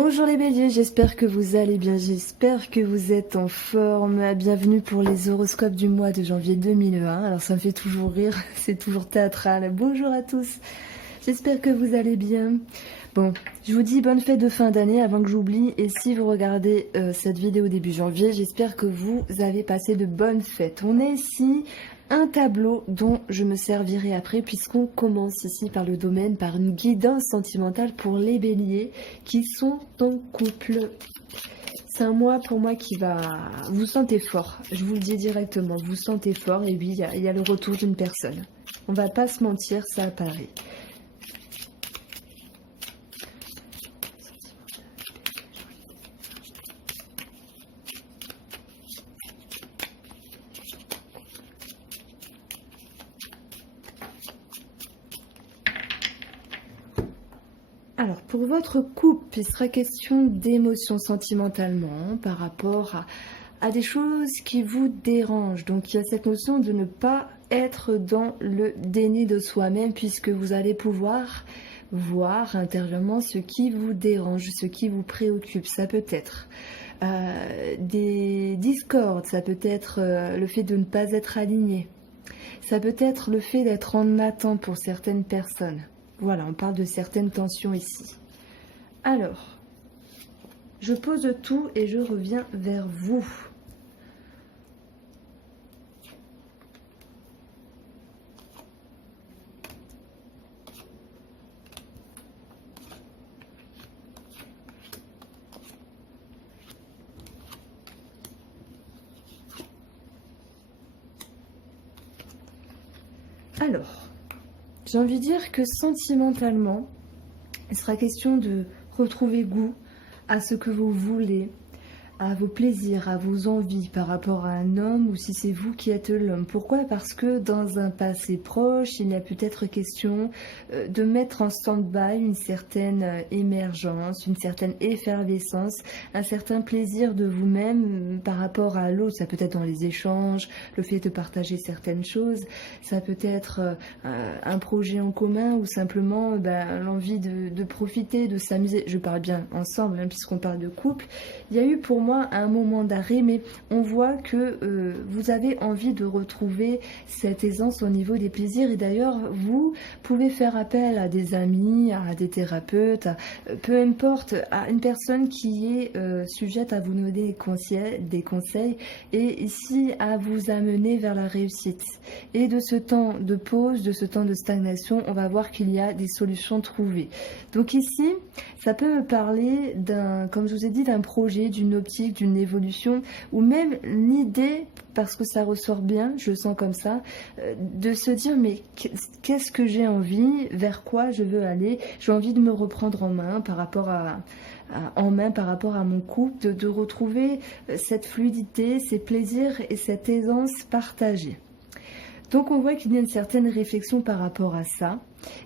Bonjour les béliers, j'espère que vous allez bien, j'espère que vous êtes en forme. Bienvenue pour les horoscopes du mois de janvier 2020. Alors ça me fait toujours rire, c'est toujours théâtral. Bonjour à tous, j'espère que vous allez bien. Bon, je vous dis bonne fête de fin d'année avant que j'oublie. Et si vous regardez cette vidéo début janvier, j'espère que vous avez passé de bonnes fêtes. On a ici un tableau dont je me servirai après puisqu'on commence ici par le domaine, par une guidance sentimentale pour les béliers qui sont en couple. C'est un mois pour moi qui va... Vous sentez fort, je vous le dis directement, vous sentez fort et oui, il y a le retour d'une personne. On va pas se mentir, ça apparaît. Alors, pour votre couple, il sera question d'émotions sentimentalement par rapport à des choses qui vous dérangent. Donc, il y a cette notion de ne pas être dans le déni de soi-même puisque vous allez pouvoir voir intérieurement ce qui vous dérange, ce qui vous préoccupe. Ça peut être des discordes, ça peut être le fait de ne pas être aligné. Ça peut être le fait d'être en attente pour certaines personnes. Voilà, on parle de certaines tensions ici. Alors, je pose tout et je reviens vers vous. Alors, j'ai envie de dire que sentimentalement, il sera question de retrouver goût à ce que vous voulez, à vos plaisirs, à vos envies par rapport à un homme ou si c'est vous qui êtes l'homme. Pourquoi? Parce que dans un passé proche, il y a peut-être question de mettre en stand-by une certaine émergence, une certaine effervescence, un certain plaisir de vous-même par rapport à l'autre. Ça peut être dans les échanges, le fait de partager certaines choses, ça peut être un projet en commun ou simplement l'envie de profiter, de s'amuser. Je parle bien ensemble, hein, puisqu'on parle de couple. Il y a eu pour moi un moment d'arrêt, mais on voit que vous avez envie de retrouver cette aisance au niveau des plaisirs. Et d'ailleurs, vous pouvez faire appel à des amis, à des thérapeutes, peu importe, à une personne qui est sujette à vous donner des conseils et ici à vous amener vers la réussite. Et de ce temps de pause, de ce temps de stagnation, on va voir qu'il y a des solutions trouvées. Donc ici, ça peut me parler comme je vous ai dit, d'un projet, d'une optique, d'une évolution, ou même l'idée, parce que ça ressort bien, je le sens comme ça, de se dire mais qu'est-ce que j'ai envie, vers quoi je veux aller, j'ai envie de me reprendre en main par rapport à mon couple, de retrouver cette fluidité, ces plaisirs et cette aisance partagée. Donc on voit qu'il y a une certaine réflexion par rapport à ça.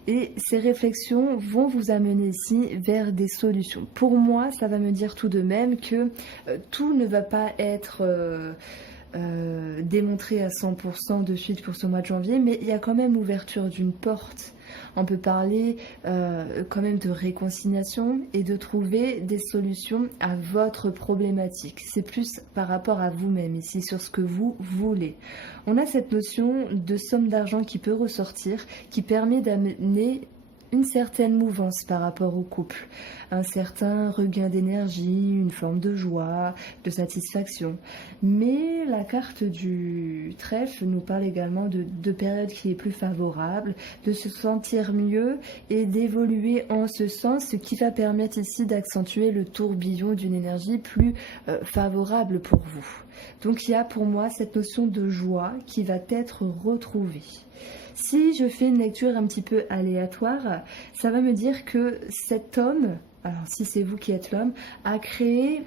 Et ces réflexions vont vous amener ici vers des solutions. Pour moi, ça va me dire tout de même que tout ne va pas être démontré à 100% de suite pour ce mois de janvier, mais il y a quand même ouverture d'une porte. On peut parler quand même de réconciliation et de trouver des solutions à votre problématique. C'est plus par rapport à vous-même ici, sur ce que vous voulez. On a cette notion de somme d'argent qui peut ressortir, qui permet d'amener une certaine mouvance par rapport au couple, un certain regain d'énergie, une forme de joie, de satisfaction. Mais la carte du trèfle nous parle également de périodes qui est plus favorable, de se sentir mieux et d'évoluer en ce sens, ce qui va permettre ici d'accentuer le tourbillon d'une énergie plus favorable pour vous. Donc il y a pour moi cette notion de joie qui va être retrouvée. Si je fais une lecture un petit peu aléatoire, ça va me dire que cet homme, alors si c'est vous qui êtes l'homme, a créé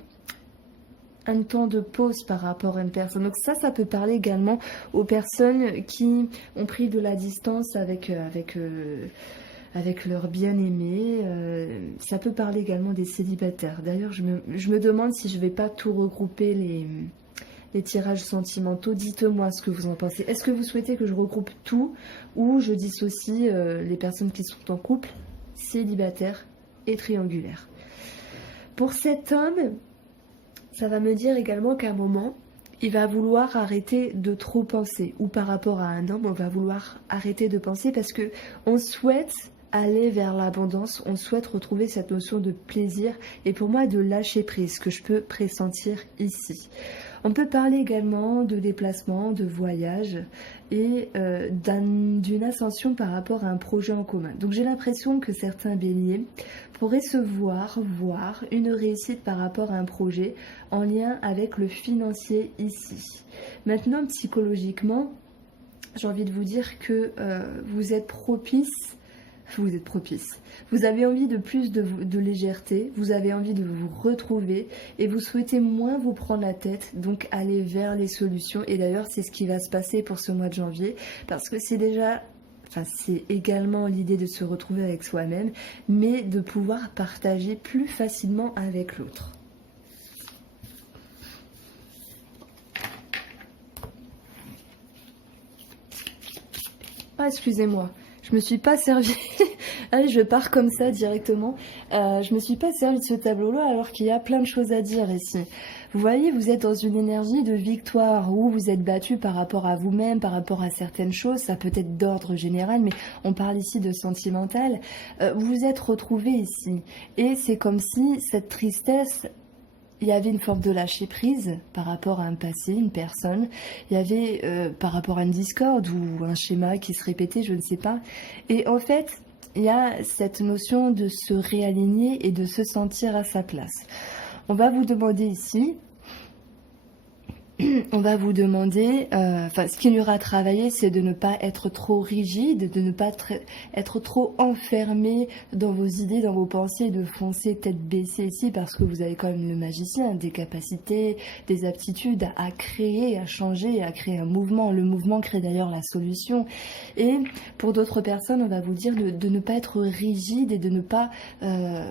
un temps de pause par rapport à une personne. Donc ça peut parler également aux personnes qui ont pris de la distance avec leur bien-aimé. Ça peut parler également des célibataires. D'ailleurs, je me demande si je ne vais pas tout regrouper les tirages sentimentaux. Dites-moi ce que vous en pensez. Est-ce que vous souhaitez que je regroupe tout ou je dissocie les personnes qui sont en couple, célibataires et triangulaires? Pour cet homme, ça va me dire également qu'à un moment, il va vouloir arrêter de trop penser. Ou par rapport à un homme, on va vouloir arrêter de penser parce que on souhaite aller vers l'abondance, on souhaite retrouver cette notion de plaisir et pour moi de lâcher prise, que je peux pressentir ici. On peut parler également de déplacement, de voyage et d'une ascension par rapport à un projet en commun. Donc j'ai l'impression que certains béliers pourraient se voir une réussite par rapport à un projet en lien avec le financier ici. Maintenant, psychologiquement, j'ai envie de vous dire que vous êtes propice. Vous avez envie de plus de légèreté, vous avez envie de vous retrouver et vous souhaitez moins vous prendre la tête, donc aller vers les solutions. Et d'ailleurs, c'est ce qui va se passer pour ce mois de janvier, parce que c'est déjà... Enfin, c'est également l'idée de se retrouver avec soi-même, mais de pouvoir partager plus facilement avec l'autre. Ah, excusez-moi. Je me suis pas servi. Allez, je pars comme ça directement. Je me suis pas servi de ce tableau-là alors qu'il y a plein de choses à dire ici. Vous voyez, vous êtes dans une énergie de victoire où vous êtes battu par rapport à vous-même, par rapport à certaines choses. Ça peut être d'ordre général, mais on parle ici de sentimental. Vous vous êtes retrouvé ici. Et c'est comme si cette tristesse... Il y avait une forme de lâcher prise par rapport à un passé, une personne. Il y avait par rapport à une discorde ou un schéma qui se répétait, je ne sais pas. Et en fait, il y a cette notion de se réaligner et de se sentir à sa place. On va vous demander ici... On va vous demander, ce qu'il y aura à travailler, c'est de ne pas être trop rigide, de ne pas être trop enfermé dans vos idées, dans vos pensées, de foncer tête baissée ici, parce que vous avez quand même le magicien, des capacités, des aptitudes à créer, à changer, à créer un mouvement. Le mouvement crée d'ailleurs la solution. Et pour d'autres personnes, on va vous dire de ne pas être rigide et de ne pas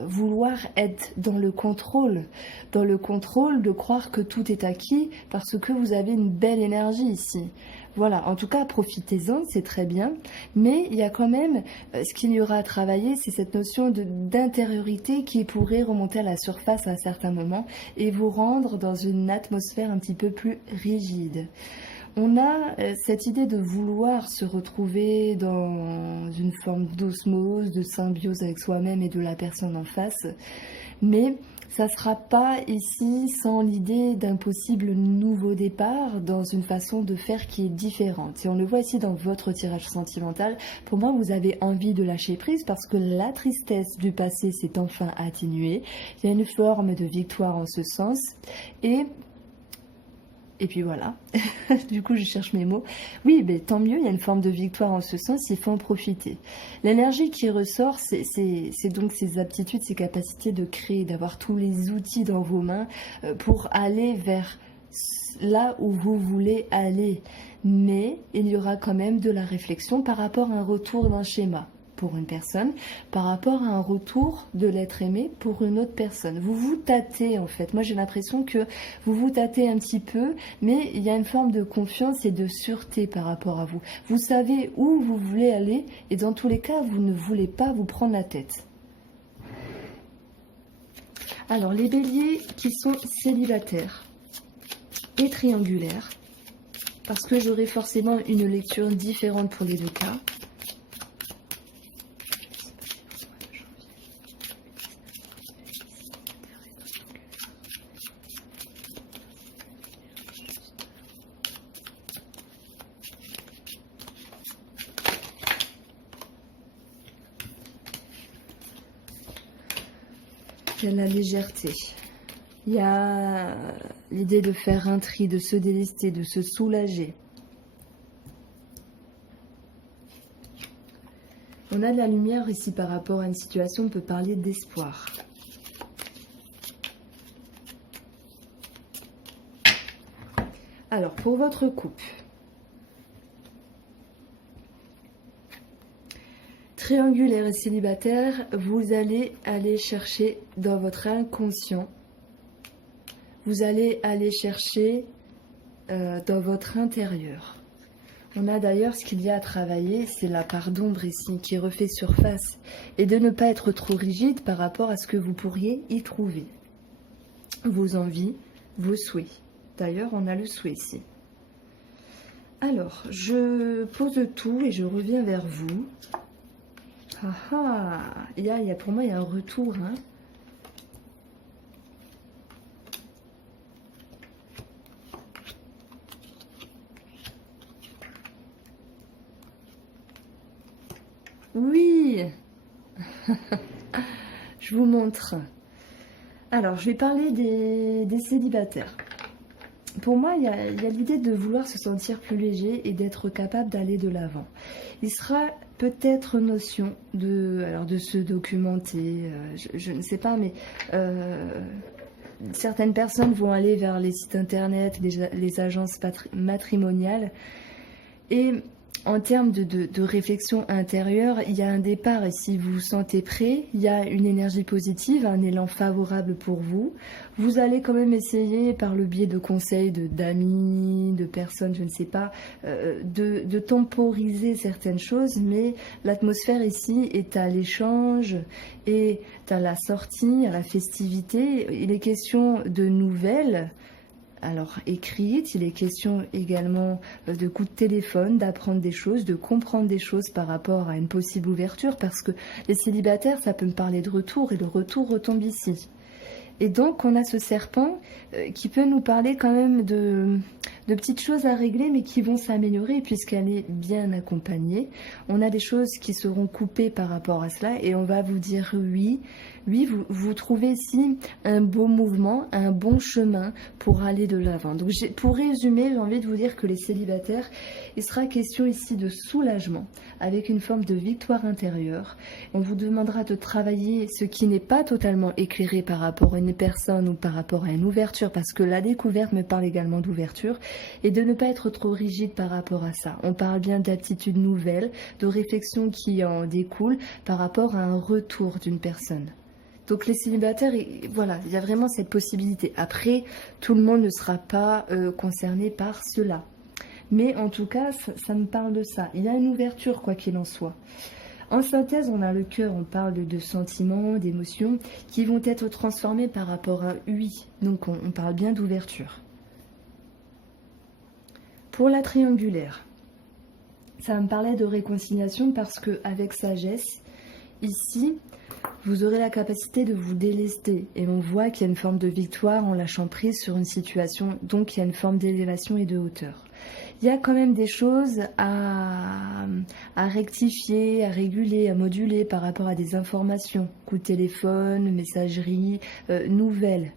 vouloir être dans le contrôle, de croire que tout est acquis, parce que vous avez une belle énergie ici. Voilà, en tout cas, profitez-en, c'est très bien. Mais il y a quand même, ce qu'il y aura à travailler, c'est cette notion d'intériorité qui pourrait remonter à la surface à un certain moment et vous rendre dans une atmosphère un petit peu plus rigide. On a cette idée de vouloir se retrouver dans une forme d'osmose, de symbiose avec soi-même et de la personne en face. Mais ça ne sera pas ici sans l'idée d'un possible nouveau départ dans une façon de faire qui est différente. Et on le voit ici dans votre tirage sentimental. Pour moi, vous avez envie de lâcher prise parce que la tristesse du passé s'est enfin atténuée. Il y a une forme de victoire en ce sens. Et puis voilà, du coup je cherche mes mots. Oui, ben, tant mieux, il y a une forme de victoire en ce sens, il faut en profiter. L'énergie qui ressort, c'est donc ces aptitudes, ces capacités de créer, d'avoir tous les outils dans vos mains pour aller vers là où vous voulez aller. Mais il y aura quand même de la réflexion par rapport à un retour d'un schéma pour une personne, par rapport à un retour de l'être aimé pour une autre personne. Vous vous tâtez en fait. Moi j'ai l'impression que vous vous tâtez un petit peu, mais il y a une forme de confiance et de sûreté par rapport à vous. Vous savez où vous voulez aller et dans tous les cas, vous ne voulez pas vous prendre la tête. Alors les béliers qui sont célibataires et triangulaires, parce que j'aurai forcément une lecture différente pour les deux cas. Il y a la légèreté, il y a l'idée de faire un tri, de se délester, de se soulager. On a de la lumière ici par rapport à une situation, on peut parler d'espoir. Alors, pour votre couple, triangulaire et célibataire, vous allez aller chercher dans votre inconscient, vous allez aller chercher dans votre intérieur. On a d'ailleurs ce qu'il y a à travailler, c'est la part d'ombre ici qui refait surface et de ne pas être trop rigide par rapport à ce que vous pourriez y trouver. vos envies, vos souhaits. D'ailleurs, on a le souhait ici. Alors, je pose tout et je reviens vers vous. Ah ah, pour moi, il y a un retour. Hein. Oui. Je vous montre. Alors, je vais parler des célibataires. Pour moi, il y a l'idée de vouloir se sentir plus léger et d'être capable d'aller de l'avant. Il sera peut-être notion de se documenter, je ne sais pas, mais certaines personnes vont aller vers les sites internet, les agences matrimoniales. Et en termes de réflexion intérieure, il y a un départ et si vous vous sentez prêt, il y a une énergie positive, un élan favorable pour vous. Vous allez quand même essayer par le biais de conseils d'amis, de personnes, je ne sais pas, de temporiser certaines choses, mais l'atmosphère ici est à l'échange et à la sortie, à la festivité. Il est question de nouvelles. Alors, écrite, il est question également de coups de téléphone, d'apprendre des choses, de comprendre des choses par rapport à une possible ouverture, parce que les célibataires, ça peut me parler de retour, et le retour retombe ici. Et donc, on a ce serpent qui peut nous parler quand même de petites choses à régler, mais qui vont s'améliorer puisqu'elle est bien accompagnée. On a des choses qui seront coupées par rapport à cela et on va vous dire oui. Oui, vous trouvez ici un beau mouvement, un bon chemin pour aller de l'avant. Donc, pour résumer, j'ai envie de vous dire que les célibataires, il sera question ici de soulagement avec une forme de victoire intérieure. On vous demandera de travailler ce qui n'est pas totalement éclairé par rapport à une personne ou par rapport à une ouverture, parce que la découverte me parle également d'ouverture, et de ne pas être trop rigide par rapport à ça. On parle bien d'aptitudes nouvelles, de réflexions qui en découlent par rapport à un retour d'une personne. Donc les célibataires, voilà, il y a vraiment cette possibilité. Après, tout le monde ne sera pas concerné par cela. Mais en tout cas, ça me parle de ça. Il y a une ouverture, quoi qu'il en soit. En synthèse, on a le cœur, on parle de sentiments, d'émotions qui vont être transformés par rapport à oui. Donc on parle bien d'ouverture. Pour la triangulaire, ça me parlait de réconciliation parce que avec sagesse, ici, vous aurez la capacité de vous délester. Et on voit qu'il y a une forme de victoire en lâchant prise sur une situation. Donc il y a une forme d'élévation et de hauteur. Il y a quand même des choses à rectifier, à réguler, à moduler par rapport à des informations. Coup de téléphone, messagerie, nouvelles.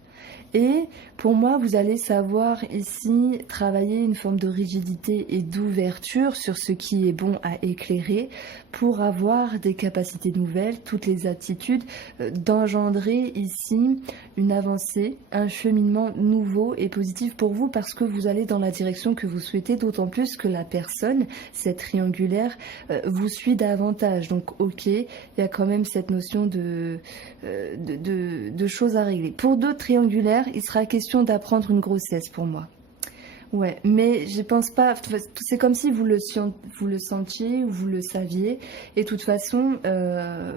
Et pour moi, vous allez savoir ici travailler une forme de rigidité et d'ouverture sur ce qui est bon à éclairer pour avoir des capacités nouvelles, toutes les attitudes, d'engendrer ici une avancée, un cheminement nouveau et positif pour vous parce que vous allez dans la direction que vous souhaitez, d'autant plus que la personne, cette triangulaire, vous suit davantage. Donc ok, il y a quand même cette notion de choses à régler. Pour d'autres triangulaires, il sera question d'apprendre une grossesse pour moi. Ouais, mais je pense pas. C'est comme si vous le sentiez ou vous le saviez, et de toute façon,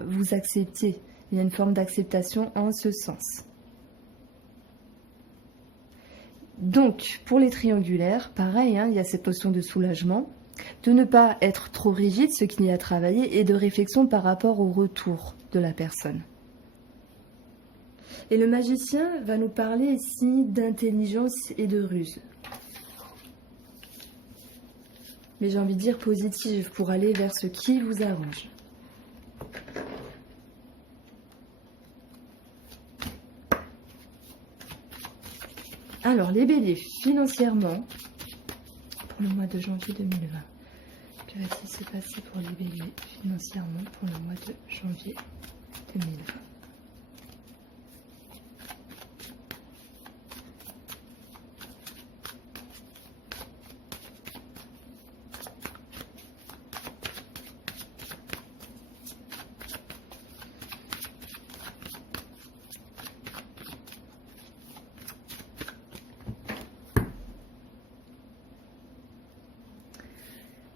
vous acceptiez. Il y a une forme d'acceptation en ce sens. Donc, pour les triangulaires, pareil, hein, il y a cette notion de soulagement, de ne pas être trop rigide, ce qu'il y a à travailler, et de réflexion par rapport au retour de la personne. Et le magicien va nous parler ici d'intelligence et de ruse. Mais j'ai envie de dire positive pour aller vers ce qui vous arrange. Alors, les béliers, financièrement, pour le mois de janvier 2020, que va-t-il se passer pour les béliers, financièrement, pour le mois de janvier 2020 ?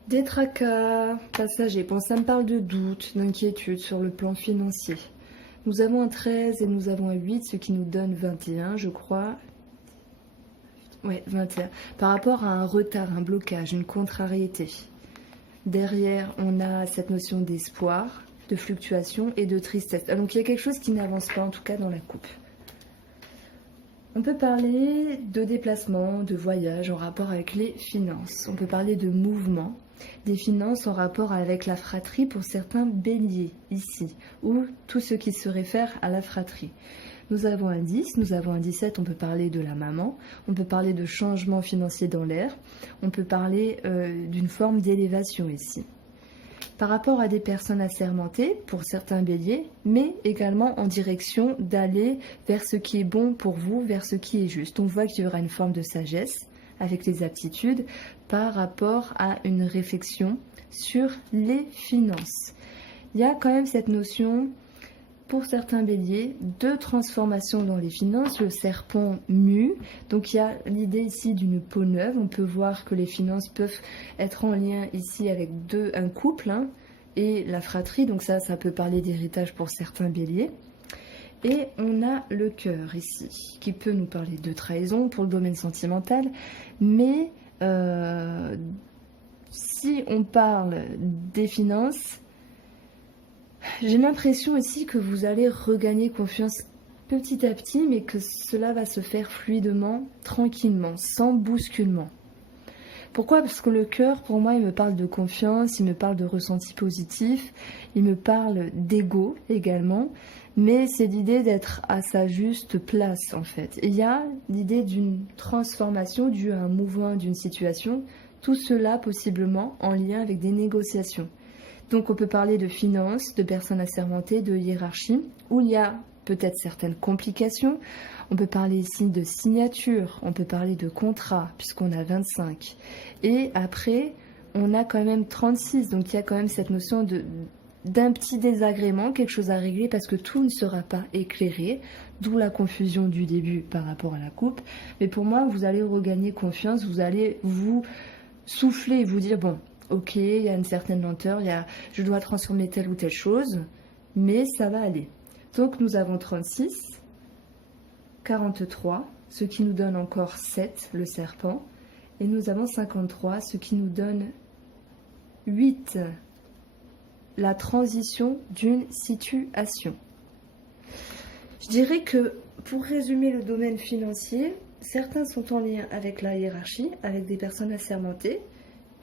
Des tracas passagers. Bon, ça me parle de doute, d'inquiétude sur le plan financier. Nous avons un 13 et nous avons un 8, ce qui nous donne 21, je crois. Ouais, 21. Par rapport à un retard, un blocage, une contrariété. Derrière, on a cette notion d'espoir, de fluctuation et de tristesse. Donc il y a quelque chose qui n'avance pas, en tout cas dans la coupe. On peut parler de déplacement, de voyage en rapport avec les finances. On peut parler de mouvement, des finances en rapport avec la fratrie pour certains béliers ici, ou tout ce qui se réfère à la fratrie. Nous avons un 10, nous avons un 17, on peut parler de la maman, on peut parler de changement financier dans l'air, on peut parler d'une forme d'élévation ici. Par rapport à des personnes assermentées, pour certains béliers, mais également en direction d'aller vers ce qui est bon pour vous, vers ce qui est juste. On voit qu'il y aura une forme de sagesse avec les aptitudes par rapport à une réflexion sur les finances. Il y a quand même cette notion, pour certains béliers, de transformation dans les finances. Le serpent mue, donc il y a l'idée ici d'une peau neuve. On peut voir que les finances peuvent être en lien ici avec un couple et la fratrie, donc ça peut parler d'héritage pour certains béliers. Et on a le cœur ici, qui peut nous parler de trahison pour le domaine sentimental, mais si on parle des finances, j'ai l'impression ici que vous allez regagner confiance petit à petit, mais que cela va se faire fluidement, tranquillement, sans bousculement. Pourquoi ? Parce que le cœur, pour moi, il me parle de confiance, il me parle de ressenti positif, il me parle d'ego également, mais c'est l'idée d'être à sa juste place en fait. Et il y a l'idée d'une transformation due à un mouvement d'une situation, tout cela possiblement en lien avec des négociations. Donc on peut parler de finances, de personnes assermentées, de hiérarchie, où il y a peut-être certaines complications. On peut parler ici de signature, on peut parler de contrat, puisqu'on a 25. Et après, on a quand même 36, donc il y a quand même cette notion d'un petit désagrément, quelque chose à régler, parce que tout ne sera pas éclairé, d'où la confusion du début par rapport à la coupe. Mais pour moi, vous allez regagner confiance, vous allez vous souffler et vous dire, bon, ok, il y a une certaine lenteur, je dois transformer telle ou telle chose, mais ça va aller. Donc nous avons 36, 43, ce qui nous donne encore 7, le serpent, et nous avons 53, ce qui nous donne 8, la transition d'une situation. Je dirais que, pour résumer le domaine financier, certains sont en lien avec la hiérarchie, avec des personnes assermentées,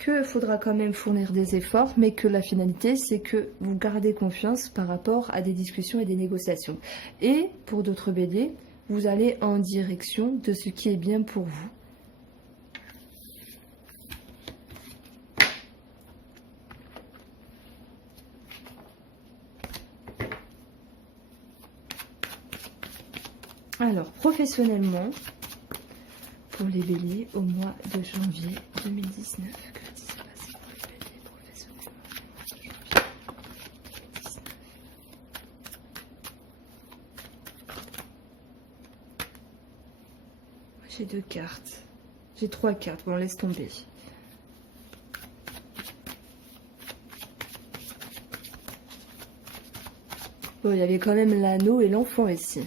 qu'il faudra quand même fournir des efforts, mais que la finalité, c'est que vous gardez confiance par rapport à des discussions et des négociations. Et pour d'autres béliers, vous allez en direction de ce qui est bien pour vous. Alors, professionnellement, pour les béliers, au mois de janvier 2019, que s'est passé pour les béliers professionnellement au mois de janvier 2019. J'ai 2 cartes. J'ai 3 cartes. Bon, laisse tomber. Bon, il y avait quand même l'anneau et l'enfant ici.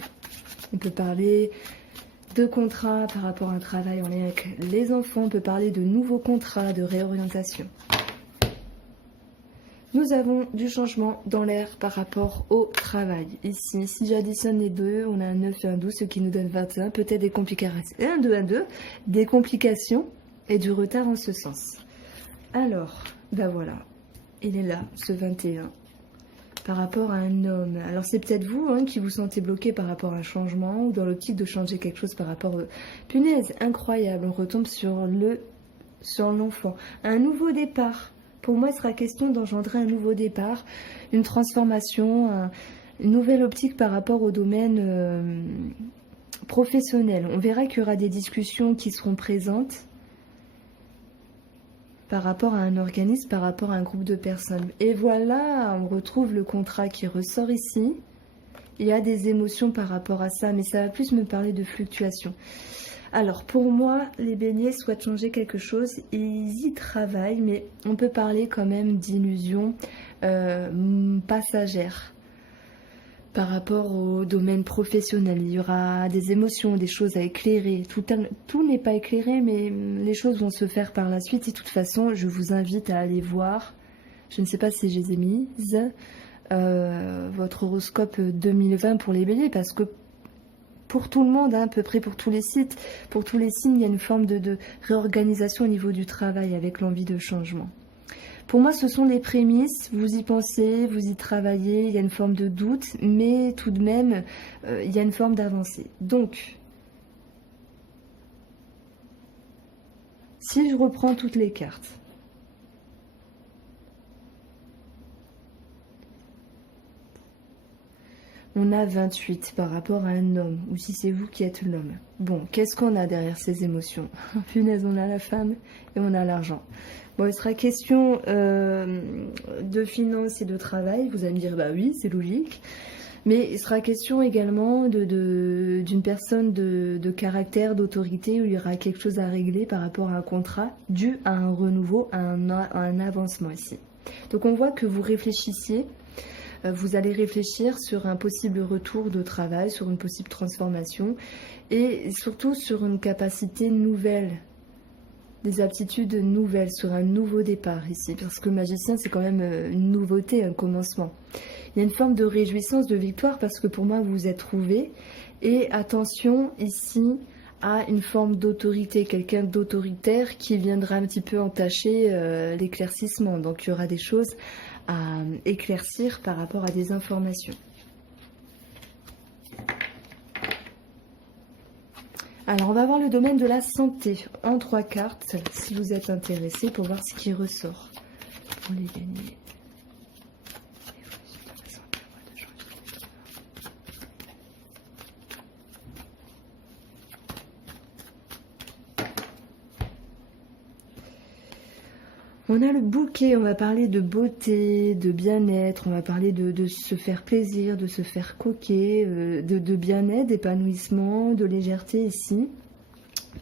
On peut parler de contrats par rapport à un travail en lien avec les enfants. On peut parler de nouveaux contrats, de réorientation. Nous avons du changement dans l'air par rapport au travail. Ici, si j'additionne les deux, on a un 9 et un 12, ce qui nous donne 21. Peut-être des complications. 1, 2, 1, 2. Des complications et du retard en ce sens. Alors, ben voilà. Il est là, ce 21. Par rapport à un homme. Alors c'est peut-être vous qui vous sentez bloqué par rapport à un changement ou dans l'optique de changer quelque chose par rapport au... Punaise, incroyable, on retombe sur l'enfant. Un nouveau départ. Pour moi, il sera question d'engendrer un nouveau départ, une transformation, une nouvelle optique par rapport au domaine professionnel. On verra qu'il y aura des discussions qui seront présentes par rapport à un organisme, par rapport à un groupe de personnes. Et voilà, on retrouve le contrat qui ressort ici. Il y a des émotions par rapport à ça, mais ça va plus me parler de fluctuation. Alors, pour moi, les béliers souhaitent changer quelque chose, ils y travaillent, mais on peut parler quand même d'illusions passagères. Par rapport au domaine professionnel, il y aura des émotions, des choses à éclairer. Tout n'est pas éclairé, mais les choses vont se faire par la suite. Et de toute façon, je vous invite à aller voir, je ne sais pas si je les ai mises, votre horoscope 2020 pour les béliers, parce que pour tout le monde, hein, à peu près pour tous les sites, pour tous les signes, il y a une forme de réorganisation au niveau du travail avec l'envie de changement. Pour moi, ce sont les prémices, vous y pensez, vous y travaillez, il y a une forme de doute, mais tout de même, il y a une forme d'avancée. Donc, si je reprends toutes les cartes, on a 28 par rapport à un homme, ou si c'est vous qui êtes l'homme. Bon, qu'est-ce qu'on a derrière ces émotions? Punaise, on a la femme et on a l'argent. Bon, il sera question de finances et de travail. Vous allez me dire, bah oui, c'est logique. Mais il sera question également d'une personne de caractère, d'autorité, où il y aura quelque chose à régler par rapport à un contrat dû à un renouveau, à un avancement ici. Donc on voit que vous réfléchissiez. Vous allez réfléchir sur un possible retour de travail, sur une possible transformation et surtout sur une capacité nouvelle, des aptitudes nouvelles, sur un nouveau départ ici. Parce que le magicien, c'est quand même une nouveauté, un commencement. Il y a une forme de réjouissance, de victoire parce que pour moi, vous vous êtes trouvé. Et attention ici à une forme d'autorité, quelqu'un d'autoritaire qui viendra un petit peu entacher l'éclaircissement. Donc il y aura des choses à éclaircir par rapport à des informations. Alors on va voir le domaine de la santé en 3 cartes, si vous êtes intéressé, pour voir ce qui ressort pour les gagner. On a le bouquet, on va parler de beauté, de bien-être, on va parler de se faire plaisir, de se faire coquer, de bien-être, d'épanouissement, de légèreté ici.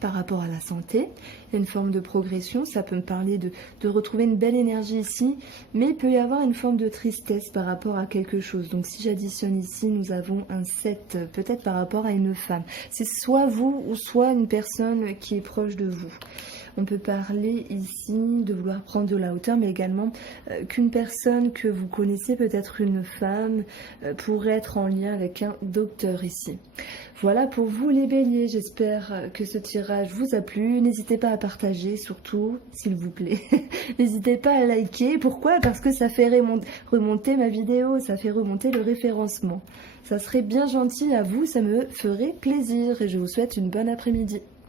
Par rapport à la santé, il y a une forme de progression, ça peut me parler de retrouver une belle énergie ici, mais il peut y avoir une forme de tristesse par rapport à quelque chose. Donc si j'additionne ici, nous avons un 7, peut-être par rapport à une femme. C'est soit vous ou soit une personne qui est proche de vous. On peut parler ici de vouloir prendre de la hauteur, mais également qu'une personne que vous connaissez, peut-être une femme, pourrait être en lien avec un docteur ici. Voilà pour vous les béliers, j'espère que ce tirage vous a plu. N'hésitez pas à partager surtout, s'il vous plaît. N'hésitez pas à liker. Pourquoi? Parce que ça fait remonter ma vidéo, ça fait remonter le référencement. Ça serait bien gentil à vous, ça me ferait plaisir et je vous souhaite une bonne après-midi.